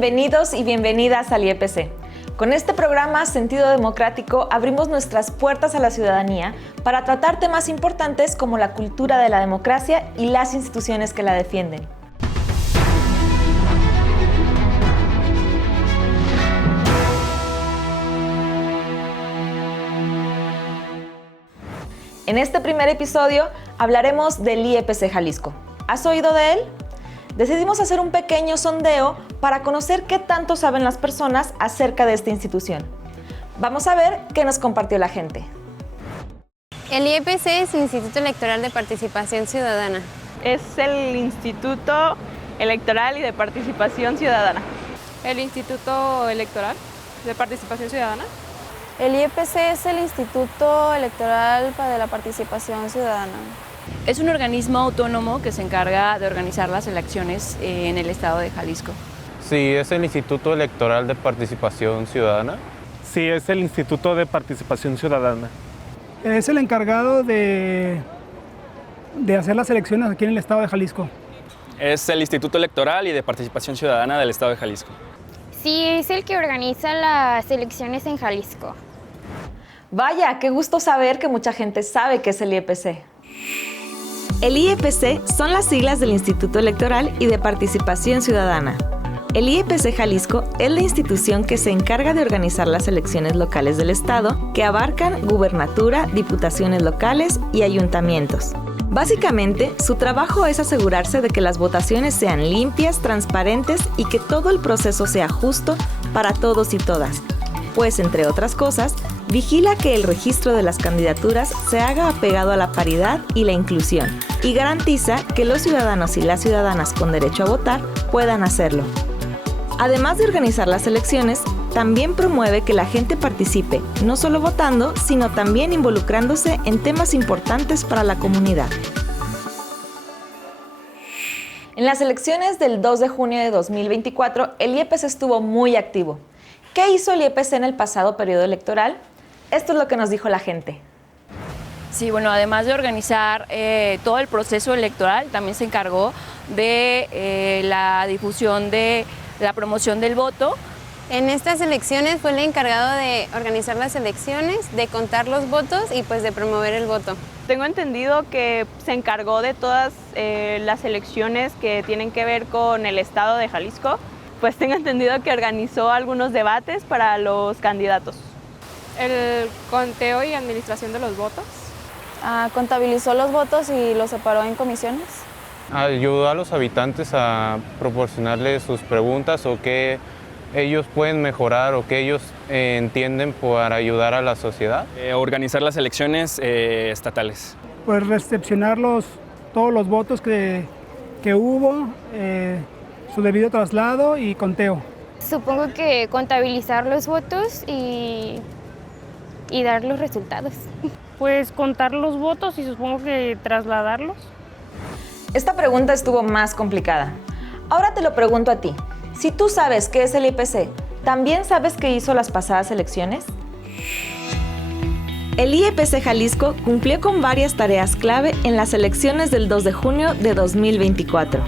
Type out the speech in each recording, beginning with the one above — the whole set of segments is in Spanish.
bienvenidos y bienvenidas al IEPC. Con este programa Sentido Democrático abrimos nuestras puertas a la ciudadanía para tratar temas importantes como la cultura de la democracia y las instituciones que la defienden. En este primer episodio hablaremos del IEPC Jalisco. ¿Has oído de él? Decidimos hacer un pequeño sondeo para conocer qué tanto saben las personas acerca de esta institución. Vamos a ver qué nos compartió la gente. El IEPC es el Instituto Electoral de Participación Ciudadana. Es el Instituto Electoral y de Participación Ciudadana. El Instituto Electoral de Participación Ciudadana. El IEPC es el Instituto Electoral de la Participación Ciudadana. Es un organismo autónomo que se encarga de organizar las elecciones en el estado de Jalisco. Sí, es el Instituto Electoral de Participación Ciudadana. Sí, es el Instituto de Participación Ciudadana. Es el encargado de hacer las elecciones aquí en el estado de Jalisco. Es el Instituto Electoral y de Participación Ciudadana del estado de Jalisco. Sí, es el que organiza las elecciones en Jalisco. Vaya, qué gusto saber que mucha gente sabe qué es el IEPC. El IEPC son las siglas del Instituto Electoral y de Participación Ciudadana. El IEPC Jalisco es la institución que se encarga de organizar las elecciones locales del estado, que abarcan gubernatura, diputaciones locales y ayuntamientos. Básicamente, su trabajo es asegurarse de que las votaciones sean limpias, transparentes y que todo el proceso sea justo para todos y todas. Pues, entre otras cosas, vigila que el registro de las candidaturas se haga apegado a la paridad y la inclusión y garantiza que los ciudadanos y las ciudadanas con derecho a votar puedan hacerlo. Además de organizar las elecciones, también promueve que la gente participe, no solo votando, sino también involucrándose en temas importantes para la comunidad. En las elecciones del 2 de junio de 2024, el IEPC estuvo muy activo. ¿Qué hizo el IEPC en el pasado periodo electoral? Esto es lo que nos dijo la gente. Sí, bueno, además de organizar todo el proceso electoral, también se encargó de la difusión de la promoción del voto. En estas elecciones fue el encargado de organizar las elecciones, de contar los votos y pues de promover el voto. Tengo entendido que se encargó de todas las elecciones que tienen que ver con el estado de Jalisco. Pues tengo entendido que organizó algunos debates para los candidatos. El conteo y administración de los votos. Contabilizó los votos y los separó en comisiones. Ayudó a los habitantes a proporcionarles sus preguntas o qué ellos pueden mejorar o qué ellos entienden para ayudar a la sociedad. Organizar las elecciones estatales. Pues recepcionar todos los votos que hubo, su debido traslado y conteo. Supongo que contabilizar los votos y dar los resultados. Pues contar los votos y supongo que trasladarlos. Esta pregunta estuvo más complicada. Ahora te lo pregunto a ti. Si tú sabes qué es el IEPC, ¿también sabes qué hizo las pasadas elecciones? El IEPC Jalisco cumplió con varias tareas clave en las elecciones del 2 de junio de 2024.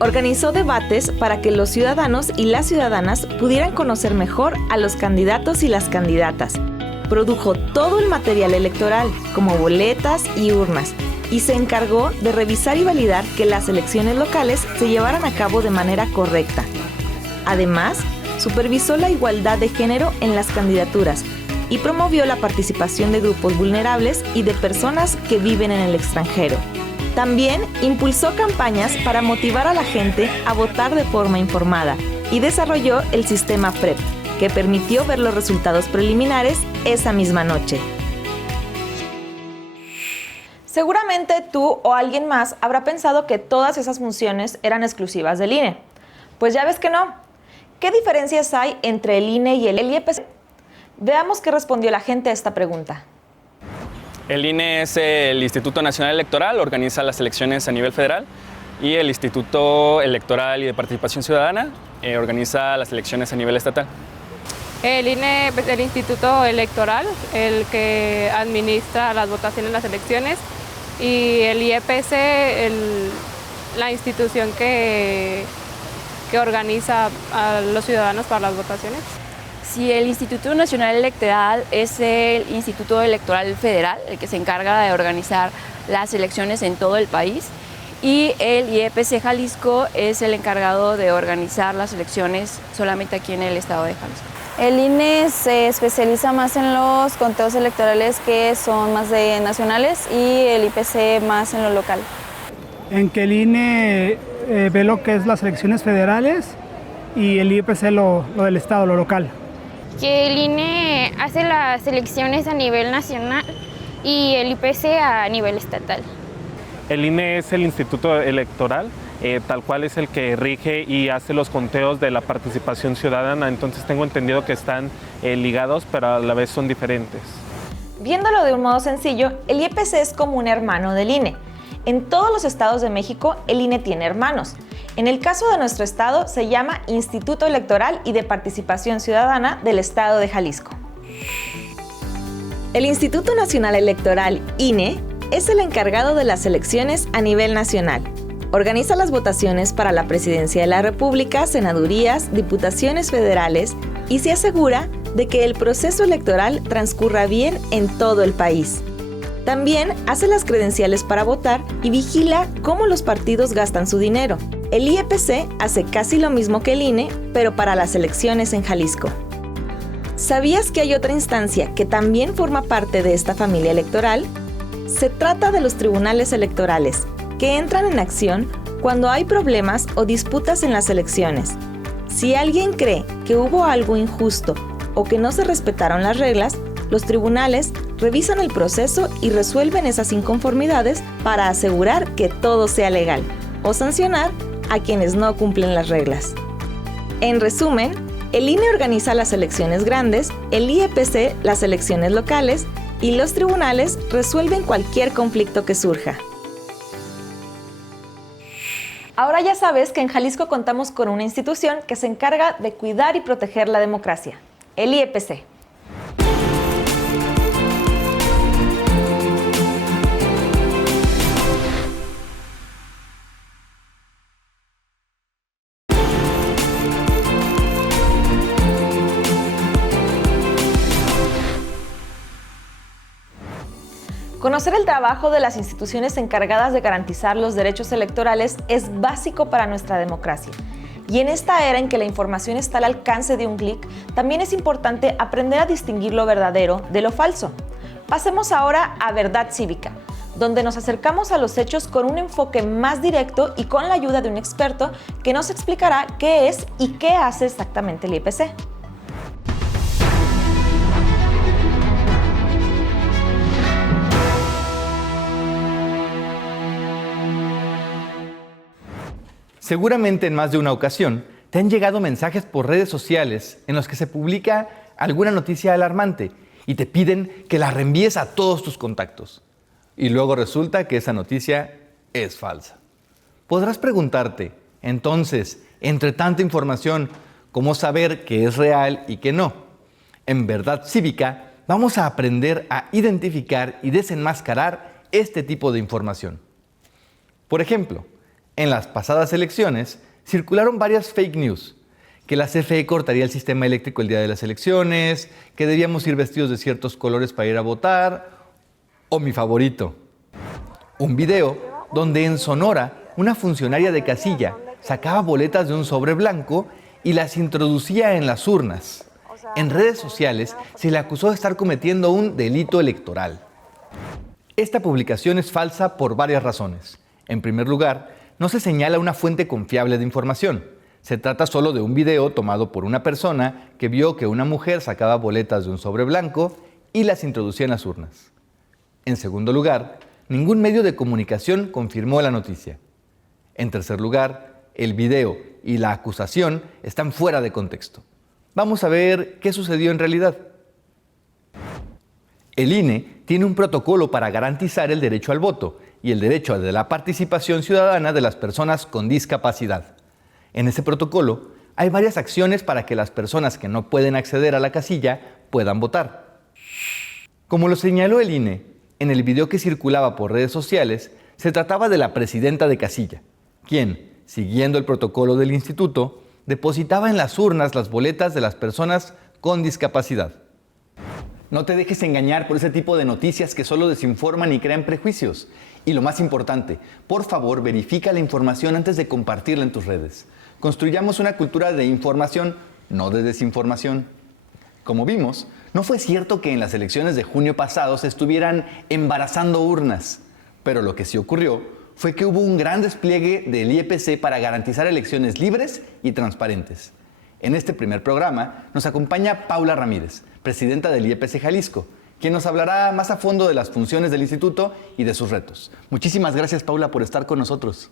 Organizó debates para que los ciudadanos y las ciudadanas pudieran conocer mejor a los candidatos y las candidatas. Produjo todo el material electoral, como boletas y urnas, y se encargó de revisar y validar que las elecciones locales se llevaran a cabo de manera correcta. Además, supervisó la igualdad de género en las candidaturas y promovió la participación de grupos vulnerables y de personas que viven en el extranjero. También impulsó campañas para motivar a la gente a votar de forma informada y desarrolló el sistema PREP, que permitió ver los resultados preliminares esa misma noche. Seguramente tú o alguien más habrá pensado que todas esas funciones eran exclusivas del INE. Pues ya ves que no. ¿Qué diferencias hay entre el INE y el IEPC? Veamos qué respondió la gente a esta pregunta. El INE es el Instituto Nacional Electoral, organiza las elecciones a nivel federal, y el Instituto Electoral y de Participación Ciudadana organiza las elecciones a nivel estatal. El INE es el Instituto Electoral, el que administra las votaciones en las elecciones, y el IEPC, la institución que que organiza a los ciudadanos para las votaciones? Sí, el Instituto Nacional Electoral es el Instituto Electoral Federal, el que se encarga de organizar las elecciones en todo el país, y el IEPC Jalisco es el encargado de organizar las elecciones solamente aquí en el estado de Jalisco. El INE se especializa más en los conteos electorales que son más nacionales y el IPC más en lo local. En que el INE ve lo que es las elecciones federales y el IEPC lo del estado, lo local. Que el INE hace las elecciones a nivel nacional y el IPC a nivel estatal. El INE es el Instituto Electoral, tal cual es el que rige y hace los conteos de la participación ciudadana, entonces tengo entendido que están ligados, pero a la vez son diferentes. Viéndolo de un modo sencillo, el IEPC es como un hermano del INE. En todos los estados de México, el INE tiene hermanos. En el caso de nuestro estado, se llama Instituto Electoral y de Participación Ciudadana del Estado de Jalisco. El Instituto Nacional Electoral, INE, es el encargado de las elecciones a nivel nacional. Organiza las votaciones para la Presidencia de la República, senadurías, diputaciones federales y se asegura de que el proceso electoral transcurra bien en todo el país. También hace las credenciales para votar y vigila cómo los partidos gastan su dinero. El IEPC hace casi lo mismo que el INE, pero para las elecciones en Jalisco. ¿Sabías que hay otra instancia que también forma parte de esta familia electoral? Se trata de los tribunales electorales, que entran en acción cuando hay problemas o disputas en las elecciones. Si alguien cree que hubo algo injusto o que no se respetaron las reglas, los tribunales revisan el proceso y resuelven esas inconformidades para asegurar que todo sea legal o sancionar a quienes no cumplen las reglas. En resumen, el INE organiza las elecciones grandes, el IEPC las elecciones locales y los tribunales resuelven cualquier conflicto que surja. Ahora ya sabes que en Jalisco contamos con una institución que se encarga de cuidar y proteger la democracia, el IEPC. Conocer el trabajo de las instituciones encargadas de garantizar los derechos electorales es básico para nuestra democracia. Y en esta era en que la información está al alcance de un clic, también es importante aprender a distinguir lo verdadero de lo falso. Pasemos ahora a Verdad Cívica, donde nos acercamos a los hechos con un enfoque más directo y con la ayuda de un experto que nos explicará qué es y qué hace exactamente el IEPC. Seguramente en más de una ocasión te han llegado mensajes por redes sociales en los que se publica alguna noticia alarmante y te piden que la reenvíes a todos tus contactos. Y luego resulta que esa noticia es falsa. Podrás preguntarte, entonces, entre tanta información, ¿cómo saber qué es real y qué no? En Verdad Cívica vamos a aprender a identificar y desenmascarar este tipo de información. Por ejemplo, en las pasadas elecciones circularon varias fake news, que la CFE cortaría el sistema eléctrico el día de las elecciones, que debíamos ir vestidos de ciertos colores para ir a votar, o mi favorito, un video donde en Sonora una funcionaria de casilla sacaba boletas de un sobre blanco y las introducía en las urnas. En redes sociales se le acusó de estar cometiendo un delito electoral. Esta publicación es falsa por varias razones. En primer lugar, no se señala una fuente confiable de información. Se trata solo de un video tomado por una persona que vio que una mujer sacaba boletas de un sobre blanco y las introducía en las urnas. En segundo lugar, ningún medio de comunicación confirmó la noticia. En tercer lugar, el video y la acusación están fuera de contexto. Vamos a ver qué sucedió en realidad. El INE tiene un protocolo para garantizar el derecho al voto y el derecho de la participación ciudadana de las personas con discapacidad. En ese protocolo hay varias acciones para que las personas que no pueden acceder a la casilla puedan votar. Como lo señaló el INE, en el video que circulaba por redes sociales, se trataba de la presidenta de casilla, quien, siguiendo el protocolo del instituto, depositaba en las urnas las boletas de las personas con discapacidad. No te dejes engañar por ese tipo de noticias que solo desinforman y crean prejuicios. Y lo más importante, por favor, verifica la información antes de compartirla en tus redes. Construyamos una cultura de información, no de desinformación. Como vimos, no fue cierto que en las elecciones de junio pasado se estuvieran embarazando urnas, pero lo que sí ocurrió fue que hubo un gran despliegue del IEPC para garantizar elecciones libres y transparentes. En este primer programa nos acompaña Paula Ramírez, presidenta del IEPC Jalisco, quien nos hablará más a fondo de las funciones del instituto y de sus retos. Muchísimas gracias, Paula, por estar con nosotros.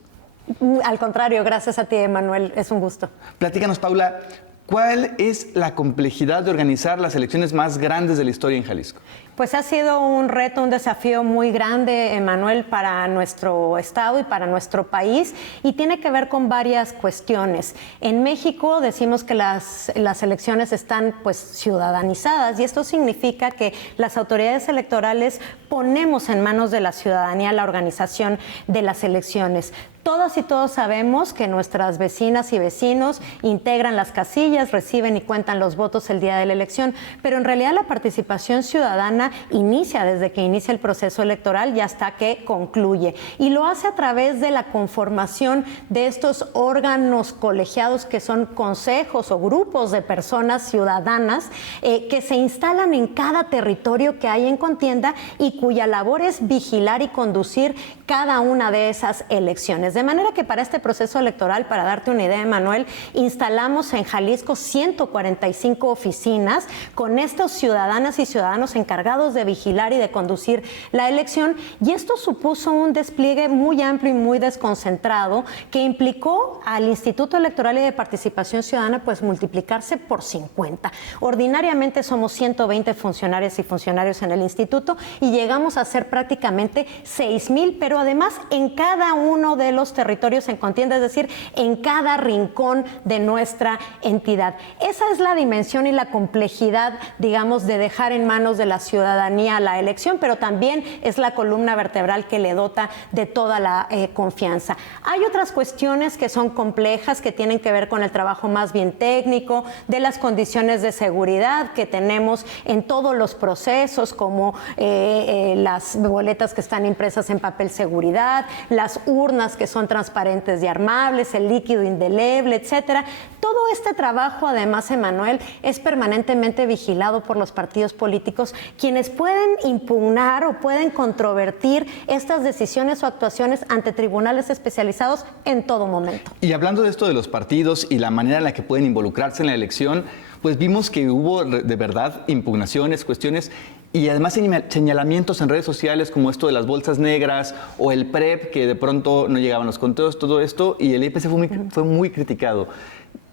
Al contrario, gracias a ti, Manuel, es un gusto. Platícanos, Paula, ¿cuál es la complejidad de organizar las elecciones más grandes de la historia en Jalisco? Pues ha sido un reto, un desafío muy grande, Manuel, para nuestro estado y para nuestro país, y tiene que ver con varias cuestiones. En México decimos que las elecciones están pues ciudadanizadas, y esto significa que las autoridades electorales ponemos en manos de la ciudadanía la organización de las elecciones. Todas y todos sabemos que nuestras vecinas y vecinos integran las casillas, reciben y cuentan los votos el día de la elección, pero en realidad la participación ciudadana inicia desde que inicia el proceso electoral y hasta que concluye. Y lo hace a través de la conformación de estos órganos colegiados que son consejos o grupos de personas ciudadanas que se instalan en cada territorio que hay en contienda y cuya labor es vigilar y conducir cada una de esas elecciones. De manera que para este proceso electoral, para darte una idea, Manuel, instalamos en Jalisco 145 oficinas con estos ciudadanas y ciudadanos encargados de vigilar y de conducir la elección, y esto supuso un despliegue muy amplio y muy desconcentrado que implicó al Instituto Electoral y de Participación Ciudadana pues multiplicarse por 50. Ordinariamente somos 120 funcionarias y funcionarios en el instituto y llegamos a ser prácticamente 6,000, pero además en cada uno de los territorios en contienda, es decir, en cada rincón de nuestra entidad. Esa es la dimensión y la complejidad, digamos, de dejar en manos de la ciudadanía la elección, pero también es la columna vertebral que le dota de toda la confianza. Hay otras cuestiones que son complejas, que tienen que ver con el trabajo más bien técnico, de las condiciones de seguridad que tenemos en todos los procesos, como las boletas que están impresas en papel seguridad, las urnas que son transparentes y armables, el líquido indeleble, etcétera. Todo este trabajo, además, Emanuel, es permanentemente vigilado por los partidos políticos, quienes pueden impugnar o pueden controvertir estas decisiones o actuaciones ante tribunales especializados en todo momento. Y hablando de esto de los partidos y la manera en la que pueden involucrarse en la elección, pues vimos que hubo de verdad impugnaciones, cuestiones y además señalamientos en redes sociales como esto de las bolsas negras o el PREP, que de pronto no llegaban los conteos, todo esto, y el IEPC fue muy criticado.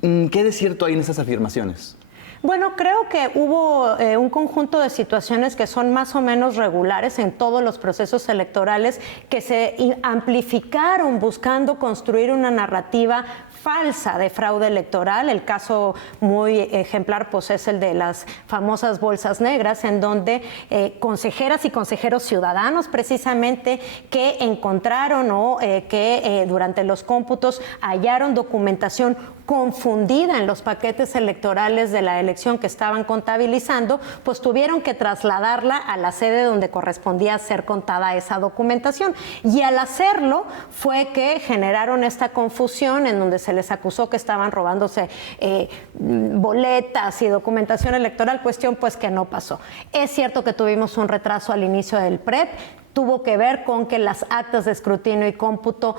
¿Qué de cierto hay en esas afirmaciones? Bueno, creo que hubo un conjunto de situaciones que son más o menos regulares en todos los procesos electorales que se amplificaron buscando construir una narrativa falsa de fraude electoral. El caso muy ejemplar pues es el de las famosas bolsas negras, en donde consejeras y consejeros ciudadanos precisamente que encontraron o que durante los cómputos hallaron documentación confundida en los paquetes electorales de la elección que estaban contabilizando, pues tuvieron que trasladarla a la sede donde correspondía ser contada esa documentación. Y al hacerlo fue que generaron esta confusión en donde se les acusó que estaban robándose boletas y documentación electoral, cuestión pues que no pasó. Es cierto que tuvimos un retraso al inicio del PREP, tuvo que ver con que las actas de escrutinio y cómputo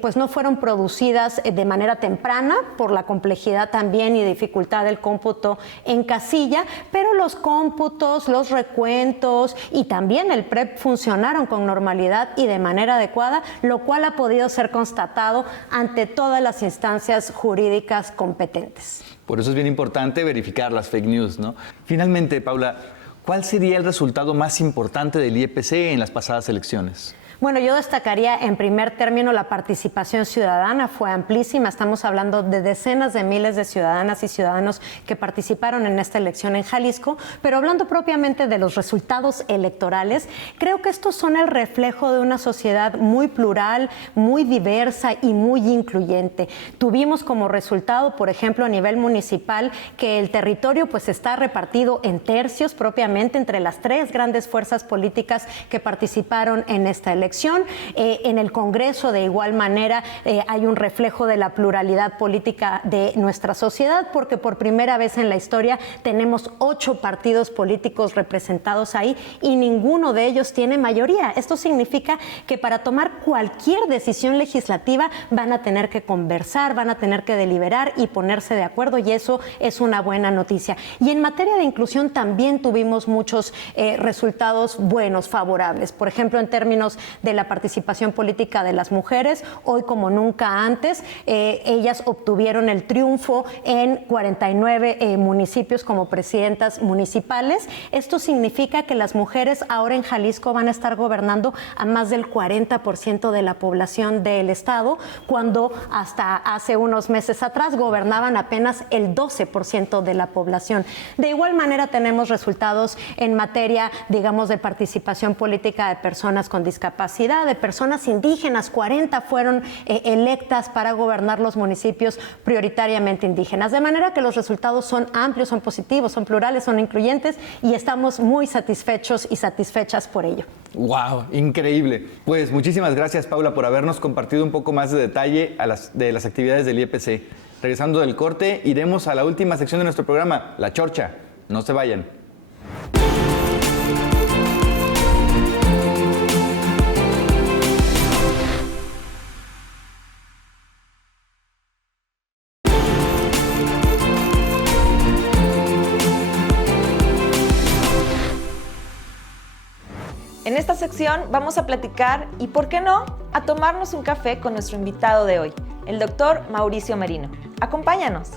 pues no fueron producidas de manera temprana por la complejidad también y dificultad del cómputo en casilla, pero los cómputos, los recuentos y también el PREP funcionaron con normalidad y de manera adecuada, lo cual ha podido ser constatado ante todas las instancias jurídicas competentes. Por eso es bien importante verificar las fake news, ¿no? Finalmente, Paula, ¿cuál sería el resultado más importante del IEPC en las pasadas elecciones? Bueno, yo destacaría en primer término la participación ciudadana, fue amplísima, estamos hablando de decenas de miles de ciudadanas y ciudadanos que participaron en esta elección en Jalisco, pero hablando propiamente de los resultados electorales, creo que estos son el reflejo de una sociedad muy plural, muy diversa y muy incluyente. Tuvimos como resultado, por ejemplo, a nivel municipal, que el territorio pues está repartido en tercios propiamente entre las 3 grandes fuerzas políticas que participaron en esta elección. En el Congreso, de igual manera, hay un reflejo de la pluralidad política de nuestra sociedad, porque por primera vez en la historia tenemos 8 partidos políticos representados ahí y ninguno de ellos tiene mayoría. Esto significa que para tomar cualquier decisión legislativa van a tener que conversar, van a tener que deliberar y ponerse de acuerdo, y eso es una buena noticia. Y en materia de inclusión también tuvimos muchos resultados buenos, favorables. Por ejemplo, en términos de la participación política de las mujeres, hoy como nunca antes, ellas obtuvieron el triunfo en 49 municipios como presidentas municipales. Esto significa que las mujeres ahora en Jalisco van a estar gobernando a más del 40% de la población del estado, cuando hasta hace unos meses atrás gobernaban apenas el 12% de la población. De igual manera tenemos resultados en materia, digamos, de participación política de personas con discapacidad, de personas indígenas. 40 fueron electas para gobernar los municipios prioritariamente indígenas. De manera que los resultados son amplios, son positivos, son plurales, son incluyentes y estamos muy satisfechos y satisfechas por ello. ¡Wow! Increíble. Pues muchísimas gracias, Paula, por habernos compartido un poco más de detalle de las actividades del IEPC. Regresando del corte, iremos a la última sección de nuestro programa, La Chorcha. No se vayan. En esta sección vamos a platicar y, ¿por qué no?, a tomarnos un café con nuestro invitado de hoy, el doctor Mauricio Merino. Acompáñanos.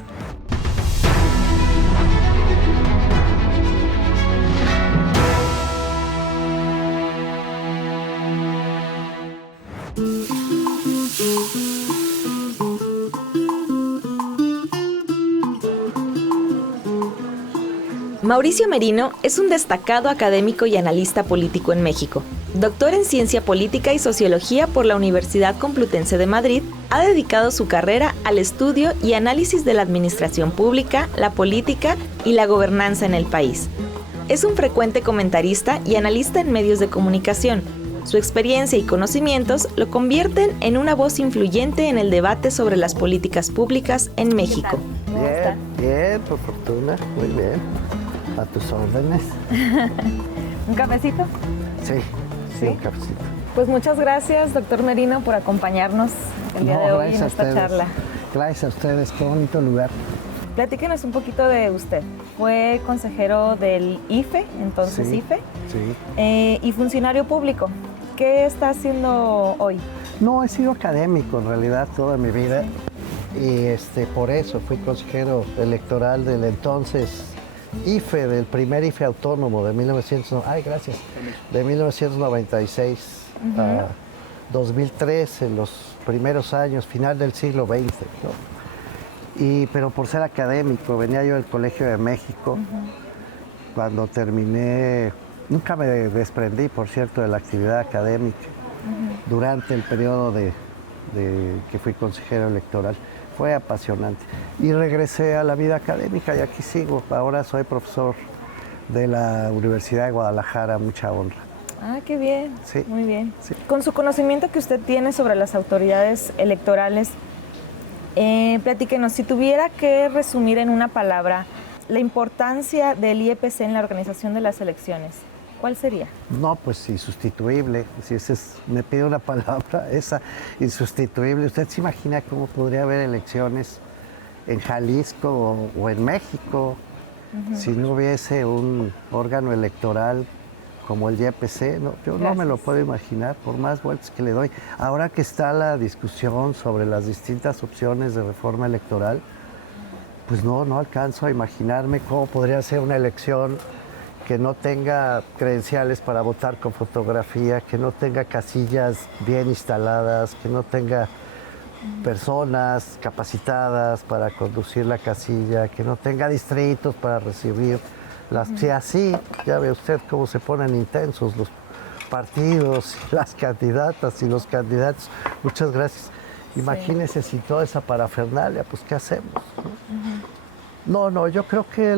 Mauricio Merino es un destacado académico y analista político en México. Doctor en Ciencia Política y Sociología por la Universidad Complutense de Madrid, ha dedicado su carrera al estudio y análisis de la administración pública, la política y la gobernanza en el país. Es un frecuente comentarista y analista en medios de comunicación. Su experiencia y conocimientos lo convierten en una voz influyente en el debate sobre las políticas públicas en México. Bien, bien, por fortuna, muy bien. A tus órdenes. ¿Un cafecito? Sí, sí, un cafecito. Pues muchas gracias, doctor Merino, por acompañarnos el día de hoy en esta charla. Gracias a ustedes, qué bonito lugar. Platíquenos un poquito de usted. Fue consejero del IFE, entonces sí, IFE, sí. Y funcionario público. ¿Qué está haciendo hoy? No, he sido académico en realidad toda mi vida y por eso fui consejero electoral del entonces IFE, del primer IFE autónomo de 1996 a 2003, en los primeros años, final del siglo XX, ¿no? Pero por ser académico, venía yo del Colegio de México. Cuando terminé, nunca me desprendí, por cierto, de la actividad académica durante el periodo de que fui consejero electoral. Fue apasionante. Y regresé a la vida académica y aquí sigo. Ahora soy profesor de la Universidad de Guadalajara, mucha honra. Ah, qué bien. Sí. Muy bien. Sí. Con su conocimiento que usted tiene sobre las autoridades electorales, platíquenos, si tuviera que resumir en una palabra la importancia del IEPC en la organización de las elecciones, ¿cuál sería? No, pues insustituible. Si me pide una palabra, esa, insustituible. ¿Usted se imagina cómo podría haber elecciones en Jalisco o en México si no hubiese un órgano electoral como el IEPC? No, yo no me lo puedo imaginar, por más vueltas que le doy. Ahora que está la discusión sobre las distintas opciones de reforma electoral, pues no alcanzo a imaginarme cómo podría ser una elección que no tenga credenciales para votar con fotografía, que no tenga casillas bien instaladas, que no tenga personas capacitadas para conducir la casilla, que no tenga distritos para recibir las... Si así, ya ve usted cómo se ponen intensos los partidos, las candidatas y los candidatos. Muchas gracias. Imagínese si toda esa parafernalia, pues ¿qué hacemos? No, yo creo que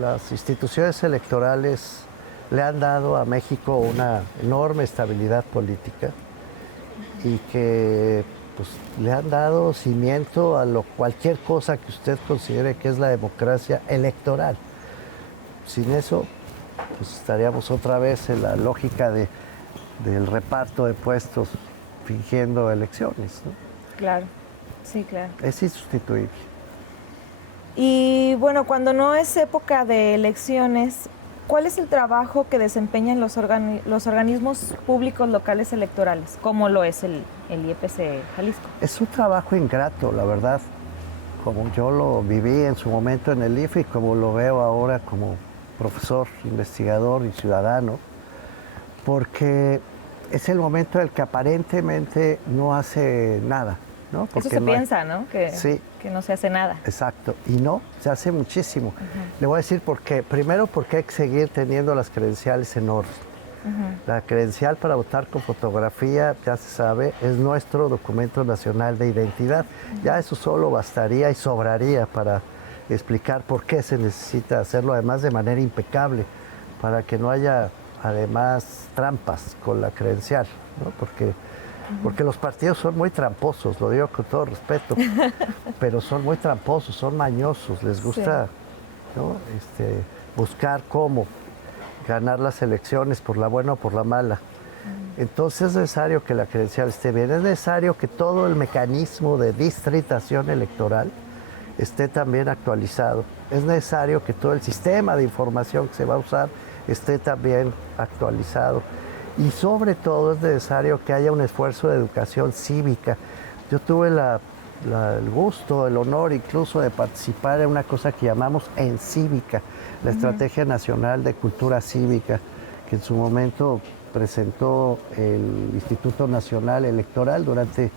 las instituciones electorales le han dado a México una enorme estabilidad política y que pues, le han dado cimiento a cualquier cosa que usted considere que es la democracia electoral. Sin eso, pues estaríamos otra vez en la lógica del reparto de puestos fingiendo elecciones, ¿no? Claro, sí, claro. Es insustituible. Y bueno, cuando no es época de elecciones, ¿cuál es el trabajo que desempeñan los organismos públicos locales electorales, como lo es el IEPC Jalisco? Es un trabajo ingrato, la verdad, como yo lo viví en su momento en el IFE y como lo veo ahora como profesor, investigador y ciudadano, porque es el momento en el que aparentemente no hace nada, ¿no? Porque eso se no piensa, ¿no? Que no se hace nada. Exacto, y no, se hace muchísimo. Le voy a decir por qué. Primero, porque hay que seguir teniendo las credenciales en orden. La credencial para votar con fotografía, ya se sabe, es nuestro documento nacional de identidad. Ya eso solo bastaría y sobraría para explicar por qué se necesita hacerlo, además de manera impecable, para que no haya además trampas con la credencial, ¿no? Porque los partidos son muy tramposos, lo digo con todo respeto, pero son muy tramposos, son mañosos, les gusta, ¿no? Buscar cómo ganar las elecciones por la buena o por la mala. Entonces es necesario que la credencial esté bien, es necesario que todo el mecanismo de distritación electoral esté también actualizado, es necesario que todo el sistema de información que se va a usar esté también actualizado. Y sobre todo es necesario que haya un esfuerzo de educación cívica. Yo tuve el gusto, el honor incluso de participar en una cosa que llamamos EnCívica, la Estrategia Nacional de Cultura Cívica, que en su momento presentó el Instituto Nacional Electoral. Durante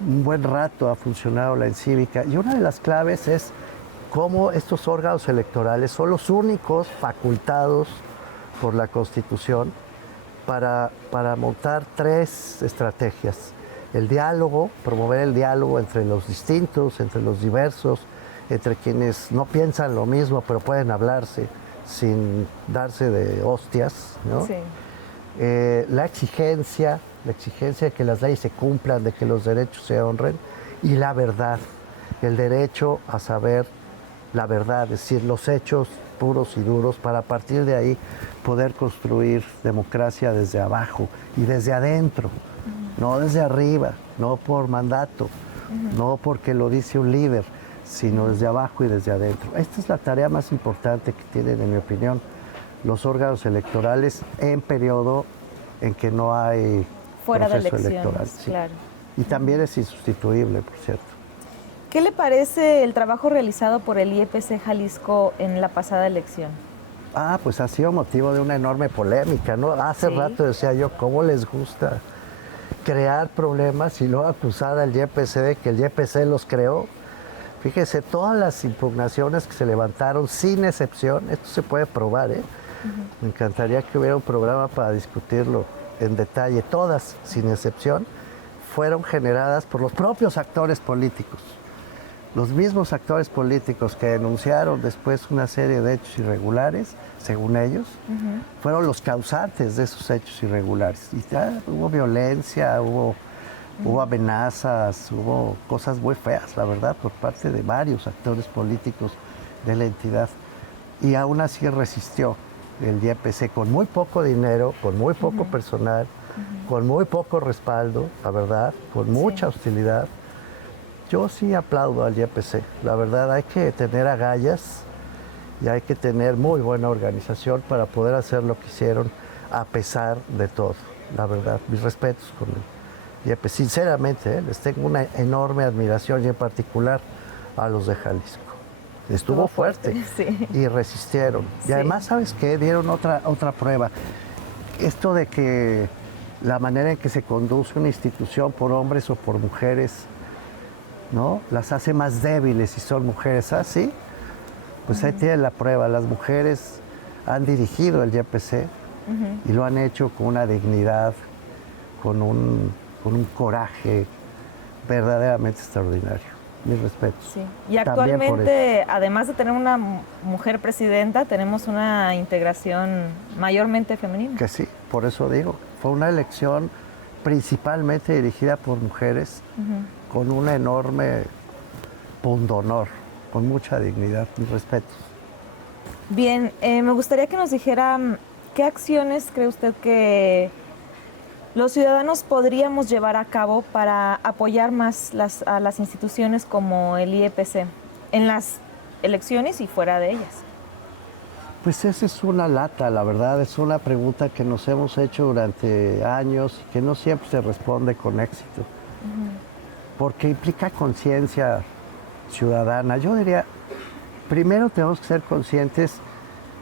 un buen rato ha funcionado la EnCívica. Y una de las claves es cómo estos órganos electorales son los únicos facultados por la Constitución para montar 3 estrategias. El diálogo, promover el diálogo entre los distintos, entre los diversos, entre quienes no piensan lo mismo, pero pueden hablarse sin darse de hostias, ¿no? Sí. La exigencia de que las leyes se cumplan, de que los derechos se honren, y la verdad, el derecho a saber la verdad, es decir, los hechos puros y duros, para a partir de ahí poder construir democracia desde abajo y desde adentro, no desde arriba, no por mandato, no porque lo dice un líder, sino desde abajo y desde adentro. Esta es la tarea más importante que tienen, en mi opinión, los órganos electorales en periodo en que no hay fuera proceso de elecciones, electoral. Sí. Claro. Y también es insustituible, por cierto. ¿Qué le parece el trabajo realizado por el IEPC Jalisco en la pasada elección? Pues ha sido motivo de una enorme polémica, ¿no? Hace rato decía yo, ¿cómo les gusta crear problemas y luego acusar al IEPC de que el IEPC los creó? Fíjese, todas las impugnaciones que se levantaron, sin excepción, esto se puede probar, ¿eh? Me encantaría que hubiera un programa para discutirlo en detalle. Todas, sin excepción, fueron generadas por los propios actores políticos. Los mismos actores políticos que denunciaron después una serie de hechos irregulares, según ellos, fueron los causantes de esos hechos irregulares. Y ya hubo violencia, hubo amenazas, hubo cosas muy feas, la verdad, por parte de varios actores políticos de la entidad. Y aún así resistió el IEPC con muy poco dinero, con muy poco personal, con muy poco respaldo, la verdad, con mucha hostilidad. Yo sí aplaudo al IEPC. La verdad, hay que tener agallas y hay que tener muy buena organización para poder hacer lo que hicieron a pesar de todo. La verdad, mis respetos con el IEPC. Sinceramente, les tengo una enorme admiración y en particular a los de Jalisco. Estuvo fuerte. Sí. Y resistieron. Sí. Y además, ¿sabes qué? Dieron otra prueba. Esto de que la manera en que se conduce una institución por hombres o por mujeres, ¿no? Las hace más débiles si son mujeres. ¿Ah, sí? Pues ahí tienen la prueba. Las mujeres han dirigido el YPC y lo han hecho con una dignidad, con un coraje verdaderamente extraordinario. Mis respetos. Sí. Y actualmente, además de tener una mujer presidenta, tenemos una integración mayormente femenina. Que sí, por eso digo, fue una elección principalmente dirigida por mujeres, con un enorme pundonor, con mucha dignidad. Mis respetos. Bien, me gustaría que nos dijera qué acciones cree usted que los ciudadanos podríamos llevar a cabo para apoyar más a las instituciones como el IEPC en las elecciones y fuera de ellas. Pues esa es una lata, la verdad, es una pregunta que nos hemos hecho durante años y que no siempre se responde con éxito, porque implica conciencia ciudadana. Yo diría, primero tenemos que ser conscientes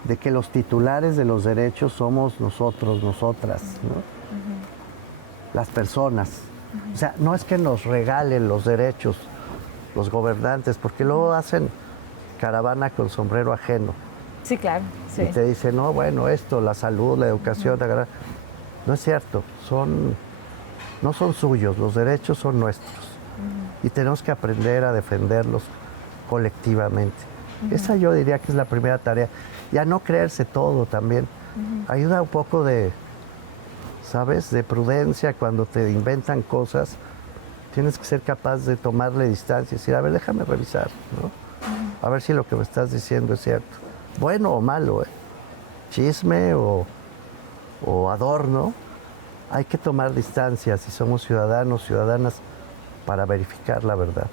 de que los titulares de los derechos somos nosotros, nosotras, ¿no? Las personas. O sea, no es que nos regalen los derechos los gobernantes, porque luego hacen caravana con sombrero ajeno. Sí, claro. Sí. Y te dicen, no, bueno, esto, la salud, la educación, no es cierto, no son suyos, los derechos son nuestros. Y tenemos que aprender a defenderlos colectivamente. Esa yo diría que es la primera tarea. Y a no creerse todo también. Ayuda un poco de, ¿sabes?, de prudencia cuando te inventan cosas. Tienes que ser capaz de tomarle distancia y decir, a ver, déjame revisar, ¿no? A ver si lo que me estás diciendo es cierto. Bueno o malo, chisme o adorno. Hay que tomar distancia si somos ciudadanos, ciudadanas, para verificar la verdad.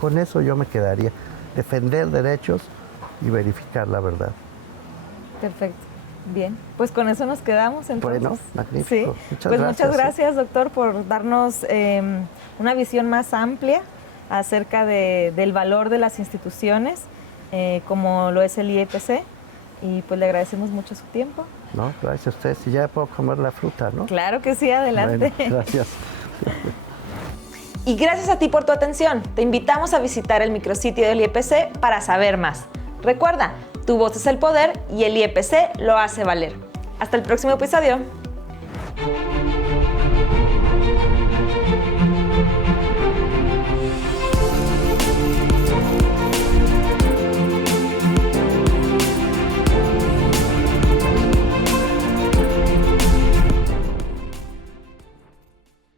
Con eso yo me quedaría. Defender derechos y verificar la verdad. Perfecto. Bien, pues con eso nos quedamos entonces. Bueno, magnífico. Sí. Muchas gracias, doctor, por darnos una visión más amplia acerca del valor de las instituciones, como lo es el IEPC, y pues le agradecemos mucho su tiempo. No, gracias a ustedes. Y ya puedo comer la fruta, ¿no? Claro que sí, adelante. Bueno, gracias. Y gracias a ti por tu atención. Te invitamos a visitar el micrositio del IEPC para saber más. Recuerda, tu voz es el poder y el IEPC lo hace valer. Hasta el próximo episodio.